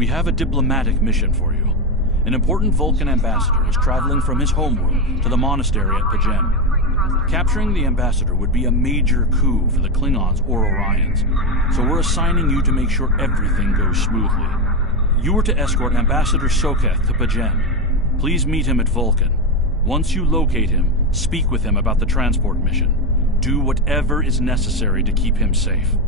We have a diplomatic mission for you. An important Vulcan ambassador is traveling from his homeworld to the monastery at P'Jem. Capturing the ambassador would be a major coup for the Klingons or Orions, so we're assigning you to make sure everything goes smoothly. You are to escort Ambassador Soketh to P'Jem. Please meet him at Vulcan. Once you locate him, speak with him about the transport mission. Do whatever is necessary to keep him safe.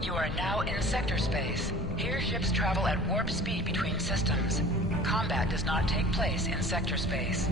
You are now in sector space. Here ships travel at warp speed between systems. Combat does not take place in sector space.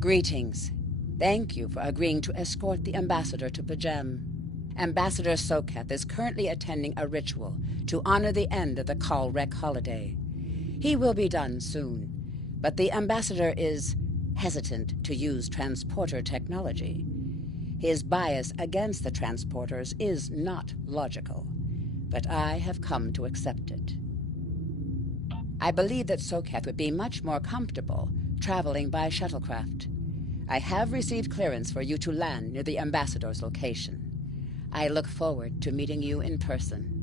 Greetings. Thank you for agreeing to escort the Ambassador to Pajem. Ambassador Soketh is currently attending a ritual to honor the end of the Kalrek holiday. He will be done soon, but the Ambassador is hesitant to use transporter technology. His bias against the transporters is not logical, but I have come to accept it. I believe that Soketh would be much more comfortable traveling by shuttlecraft. I have received clearance for you to land near the Ambassador's location. I look forward to meeting you in person.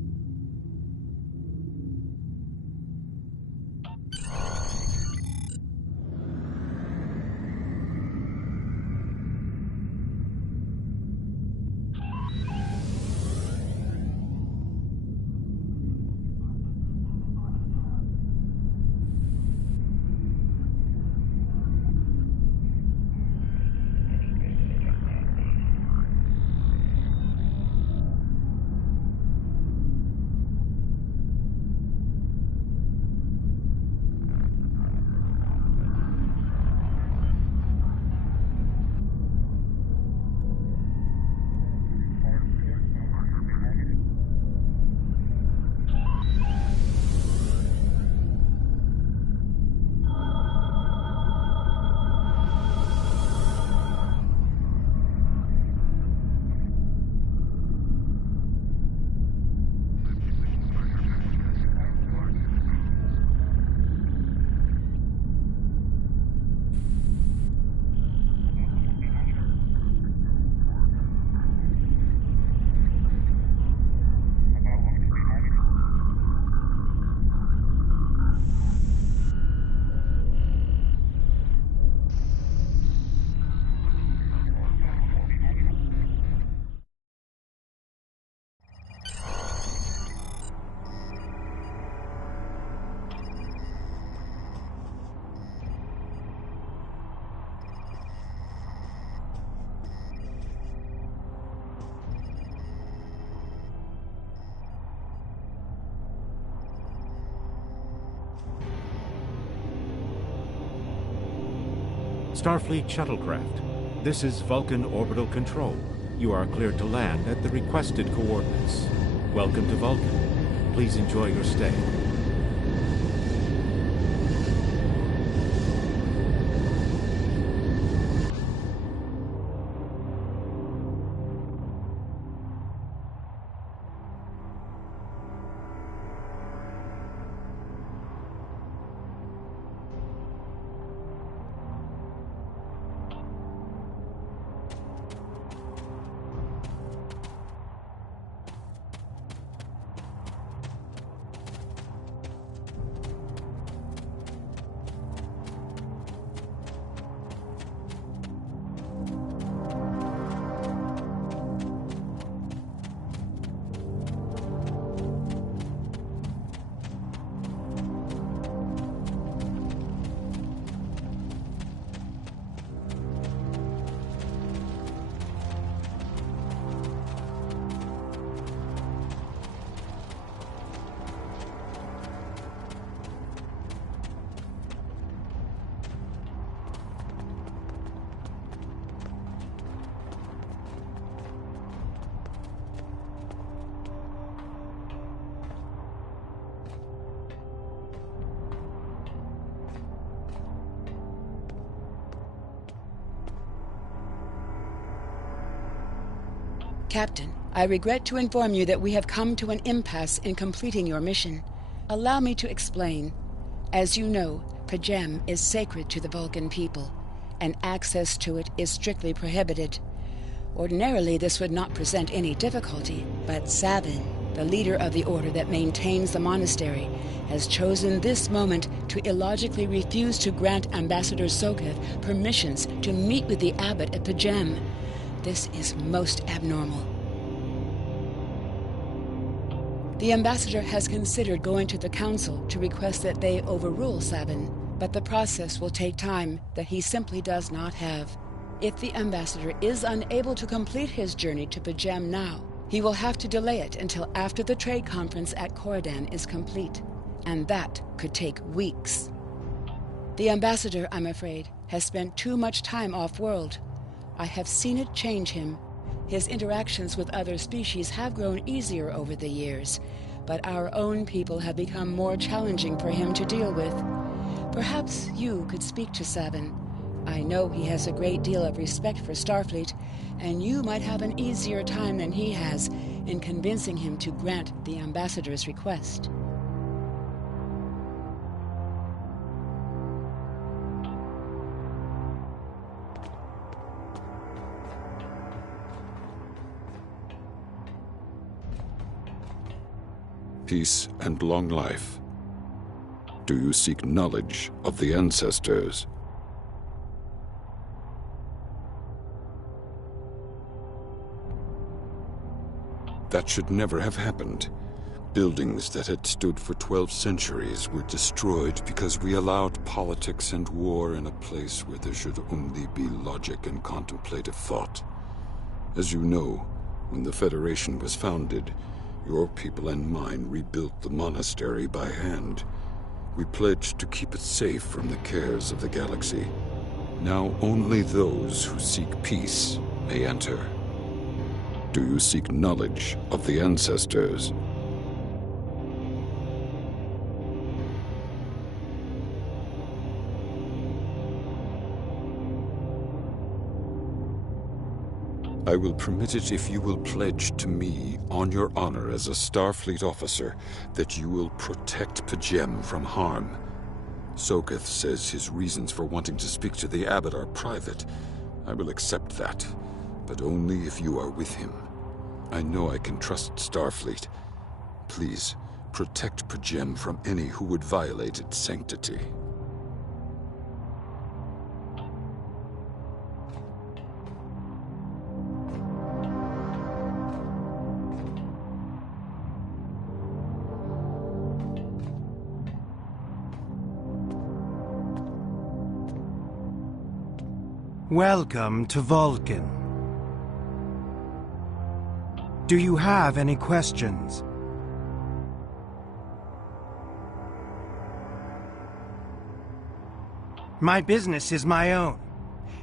Starfleet Shuttlecraft, this is Vulcan Orbital Control. You are cleared to land at the requested coordinates. Welcome to Vulcan. Please enjoy your stay. Captain, I regret to inform you that we have come to an impasse in completing your mission. Allow me to explain. As you know, Pajem is sacred to the Vulcan people, and access to it is strictly prohibited. Ordinarily, this would not present any difficulty, but Savin, the leader of the order that maintains the monastery, has chosen this moment to illogically refuse to grant Ambassador Soketh permissions to meet with the abbot at Pajem. This is most abnormal. The ambassador has considered going to the council to request that they overrule Savin, but the process will take time that he simply does not have. If the ambassador is unable to complete his journey to Pajem now, he will have to delay it until after the trade conference at Coridan is complete, and that could take weeks. The Ambassador, I'm afraid, has spent too much time off-world. I have seen it change him. His interactions with other species have grown easier over the years, but our own people have become more challenging for him to deal with. Perhaps you could speak to Sabin. I know he has a great deal of respect for Starfleet, and you might have an easier time than he has in convincing him to grant the Ambassador's request. Peace and long life. Do you seek knowledge of the ancestors? That should never have happened. Buildings that had stood for 12 centuries were destroyed because we allowed politics and war in a place where there should only be logic and contemplative thought. As you know, when the Federation was founded, your people and mine rebuilt the monastery by hand. We pledged to keep it safe from the cares of the galaxy. Now only those who seek peace may enter. Do you seek knowledge of the ancestors? I will permit it if you will pledge to me, on your honor as a Starfleet officer, that you will protect P'Jem from harm. Soketh says his reasons for wanting to speak to the Abbot are private. I will accept that, but only if you are with him. I know I can trust Starfleet. Please, protect P'Jem from any who would violate its sanctity. Welcome to Vulcan. Do you have any questions? My business is my own.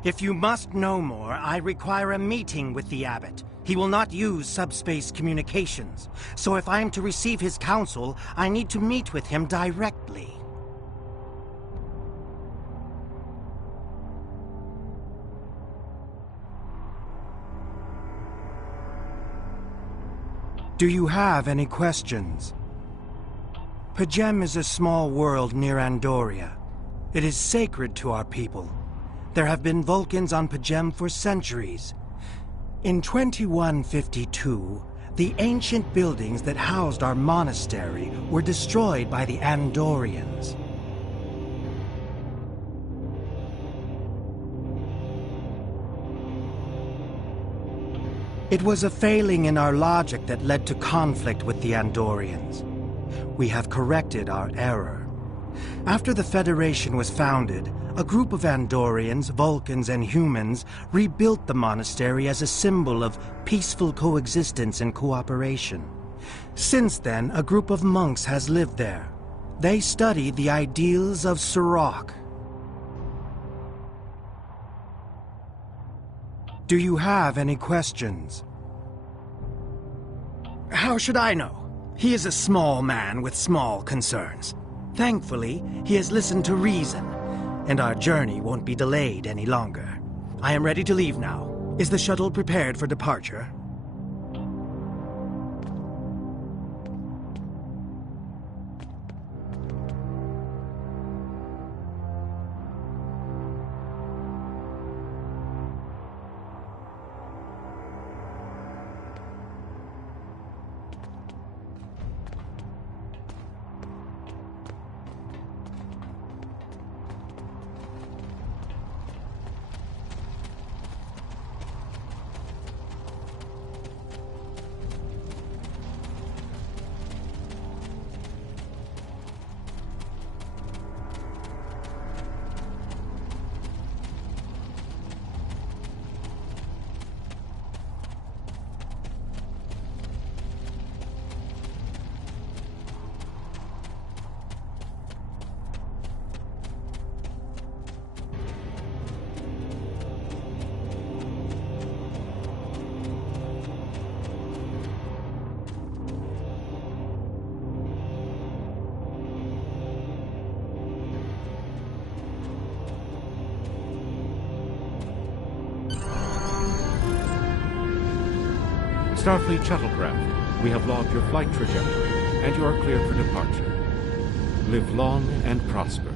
If you must know more, I require a meeting with the Abbot. He will not use subspace communications, so if I am to receive his counsel, I need to meet with him directly. Do you have any questions? P'Jem is a small world near Andoria. It is sacred to our people. There have been Vulcans on P'Jem for centuries. In 2152, the ancient buildings that housed our monastery were destroyed by the Andorians. It was a failing in our logic that led to conflict with the Andorians. We have corrected our error. After the Federation was founded, a group of Andorians, Vulcans, and humans rebuilt the monastery as a symbol of peaceful coexistence and cooperation. Since then, a group of monks has lived there. They study the ideals of Sirach. Do you have any questions? How should I know? He is a small man with small concerns. Thankfully, he has listened to reason, and our journey won't be delayed any longer. I am ready to leave now. Is the shuttle prepared for departure? Starfleet shuttlecraft, we have logged your flight trajectory, and you are cleared for departure. Live long and prosper.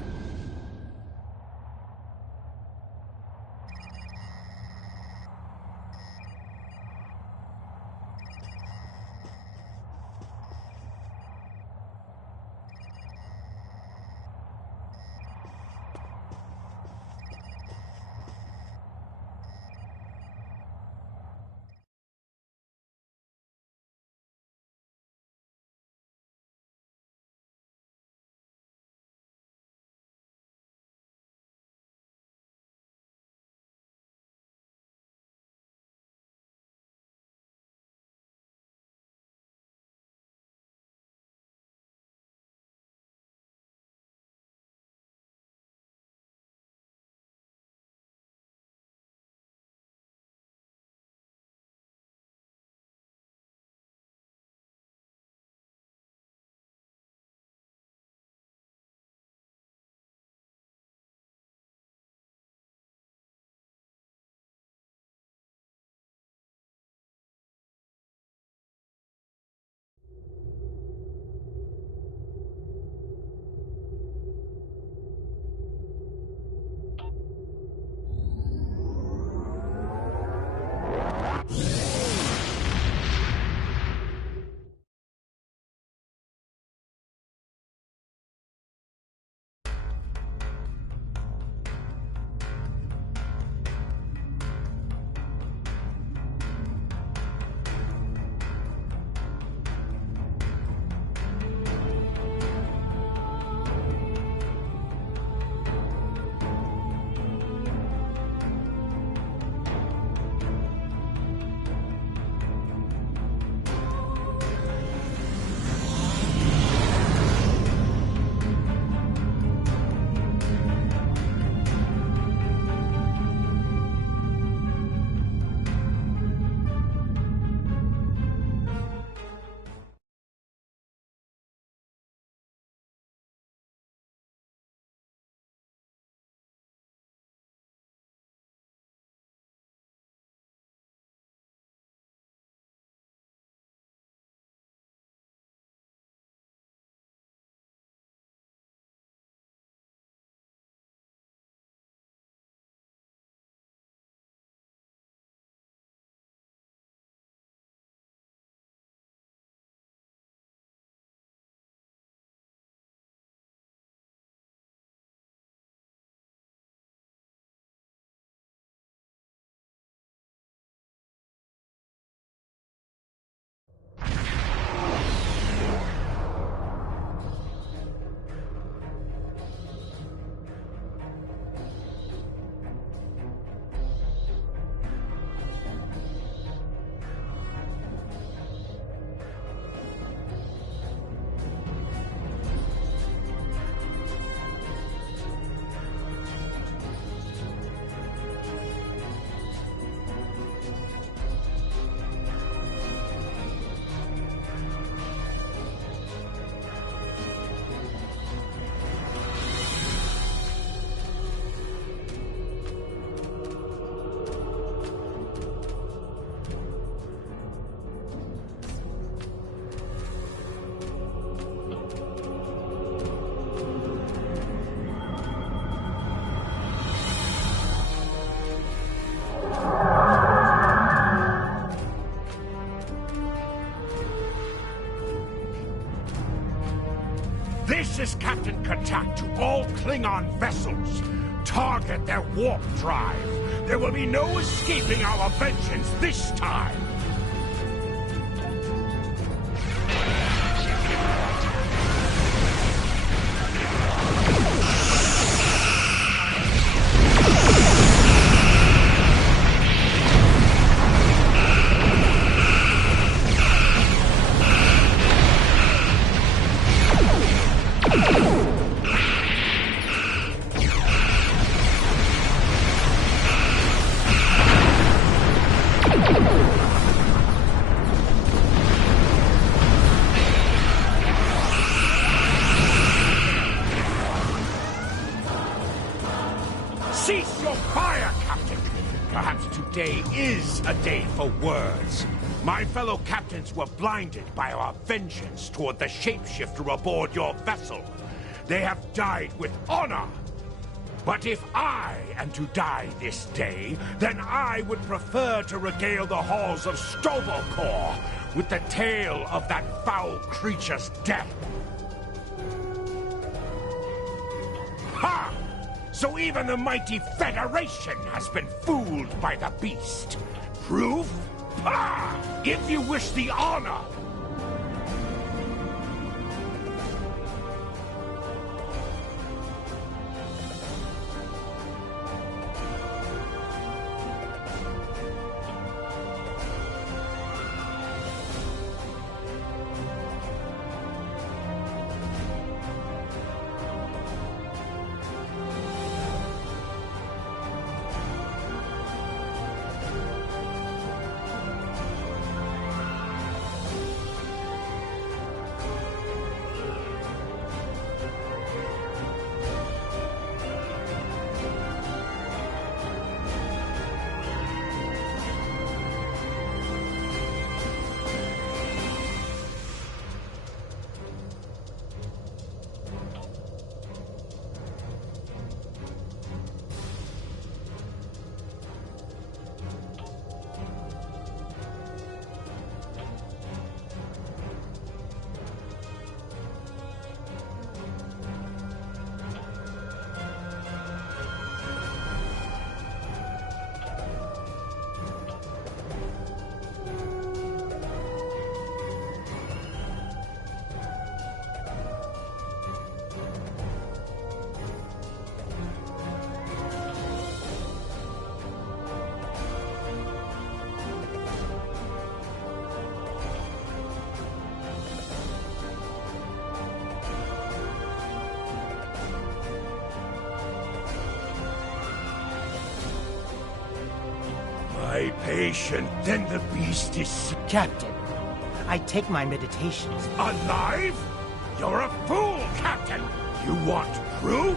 This is Captain Katak to all Klingon vessels. Target their warp drive. There will be no escaping our vengeance this time. Cease your fire, Captain! Perhaps today is a day for words. My fellow captains were blinded by our vengeance toward the shapeshifter aboard your vessel. They have died with honor. But if I am to die this day, then I would prefer to regale the halls of Sto-vo-kor with the tale of that foul creature's death. Ha! So even the mighty Federation has been fooled by the beast. Proof? Ha! If you wish the honor, my patient, then the beast is Captain, I take my meditations. alive? You're a fool, Captain! You want proof?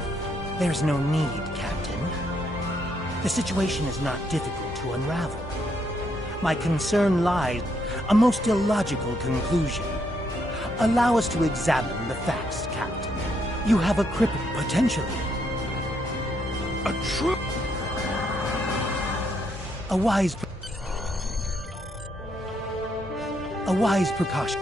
There's no need, Captain. The situation is not difficult to unravel. My concern lies a most illogical conclusion. Allow us to examine the facts, Captain. You have a cripple, potentially. A true... A wise precaution.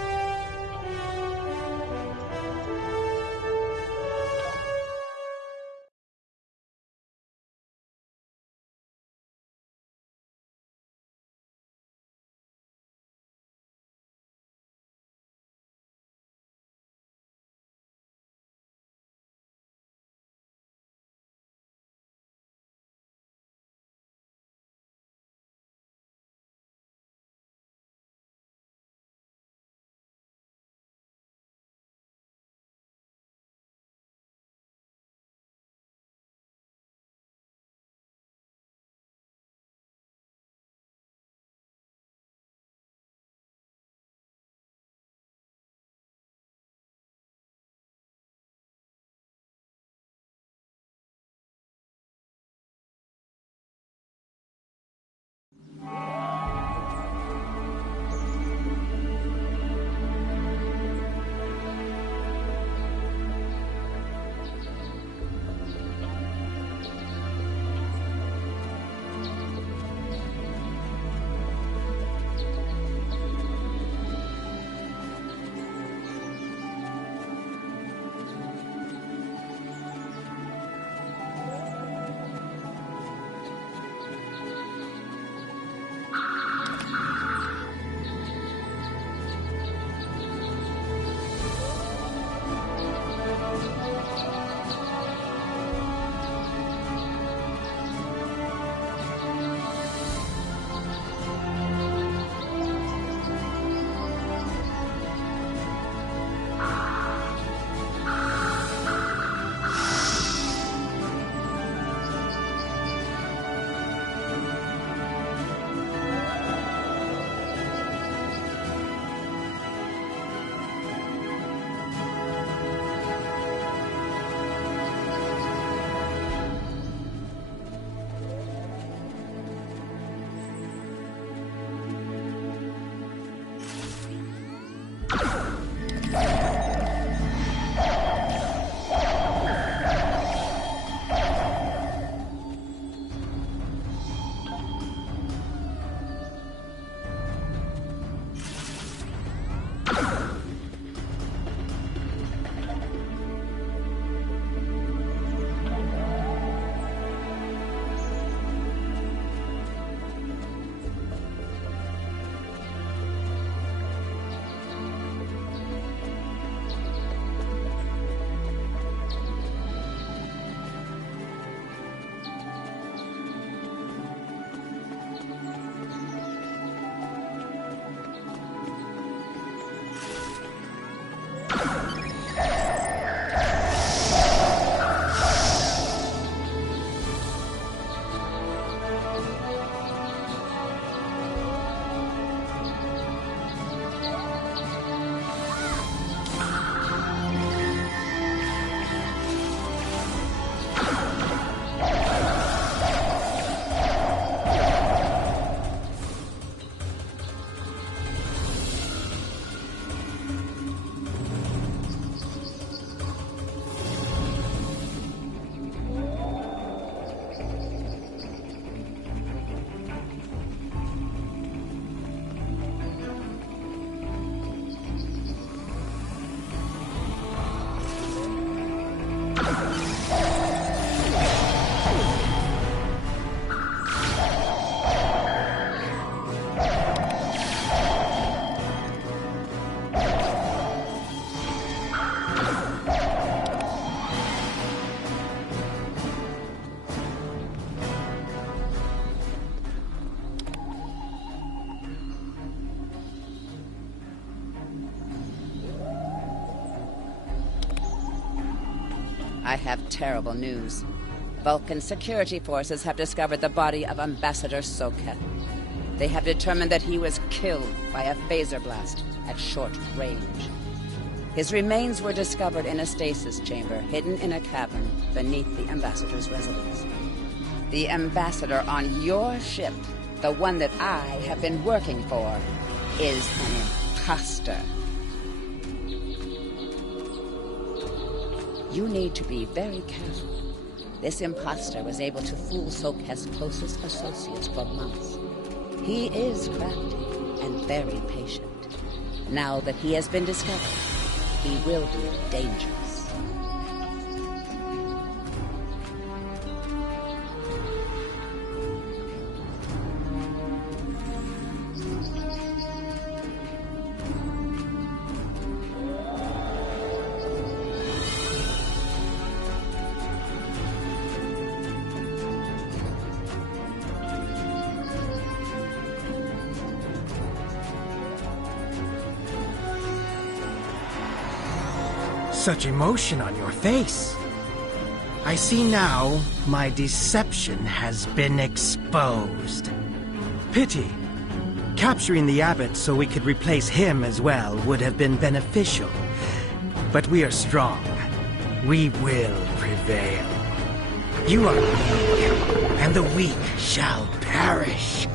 I have terrible news. Vulcan security forces have discovered the body of Ambassador Soketh. They have determined that he was killed by a phaser blast at short range. His remains were discovered in a stasis chamber hidden in a cavern beneath the Ambassador's residence. The Ambassador on your ship, the one that I have been working for, is an imposter. You need to be very careful. This imposter was able to fool Soketh's closest associates for months. He is crafty and very patient. Now that he has been discovered, he will be dangerous. Such emotion on your face. I see now my deception has been exposed. Pity. Capturing the abbot so we could replace him as well would have been beneficial. But we are strong. We will prevail. You are weak, and the weak shall perish.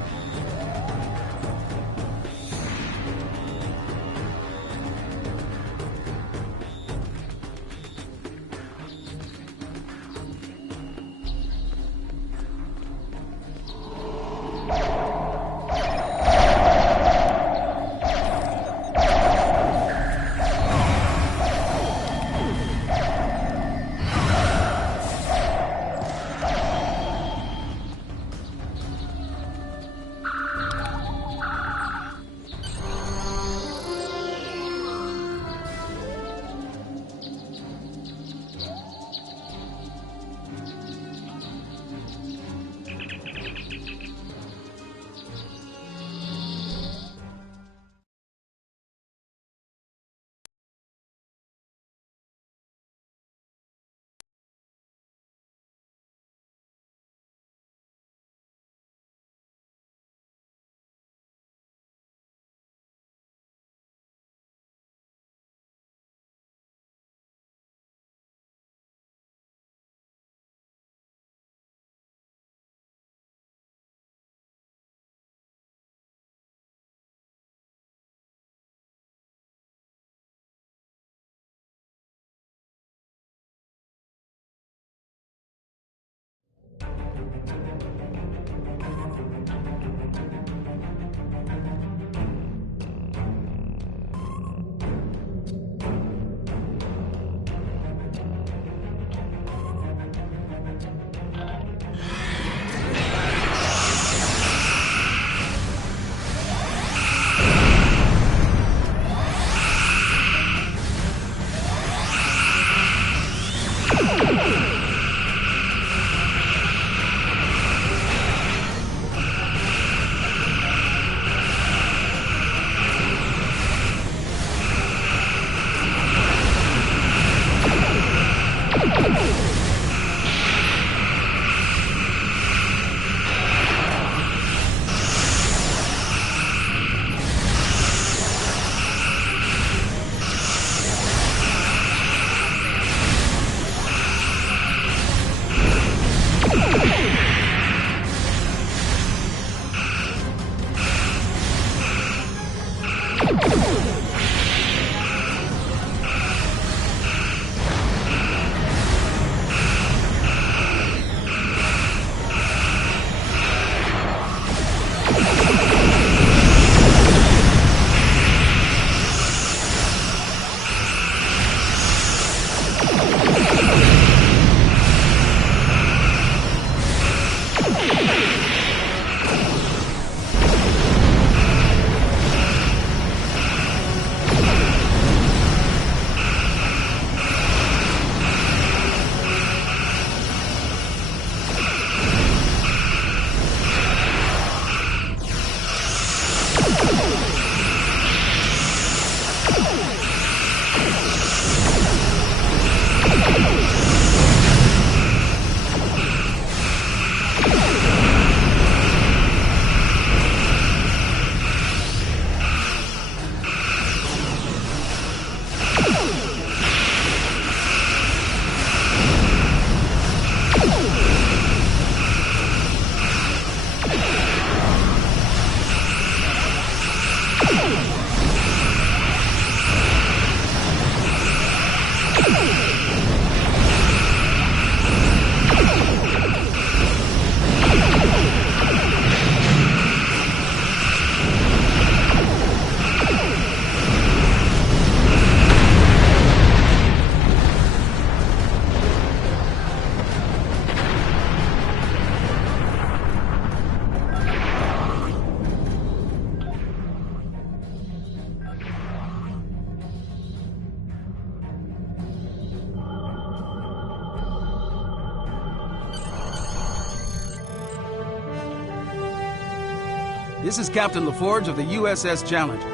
This is Captain LaForge of the USS Challenger.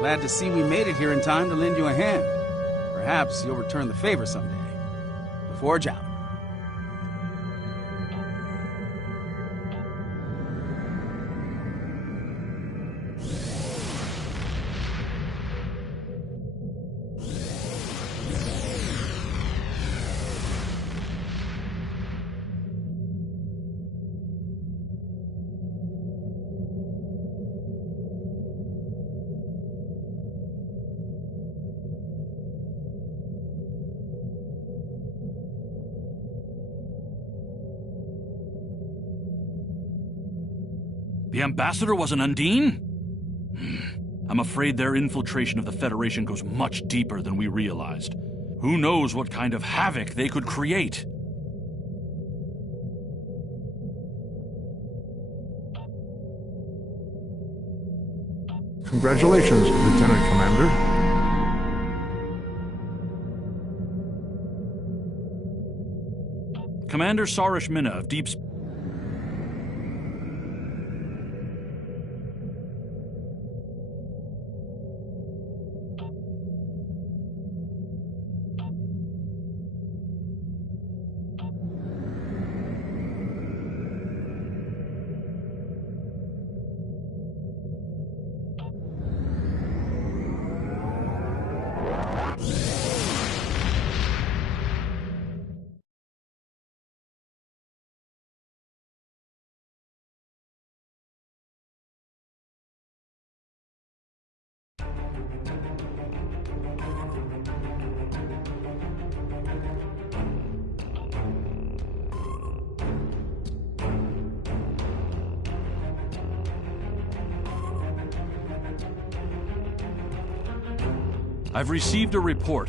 Glad to see we made it here in time to lend you a hand. Perhaps you'll return the favor someday. LaForge out. The Ambassador was an Undine? I'm afraid their infiltration of the Federation goes much deeper than we realized. Who knows what kind of havoc they could create? Congratulations, Lieutenant Commander. Commander Sarish Minna of Deep Space. I've received a report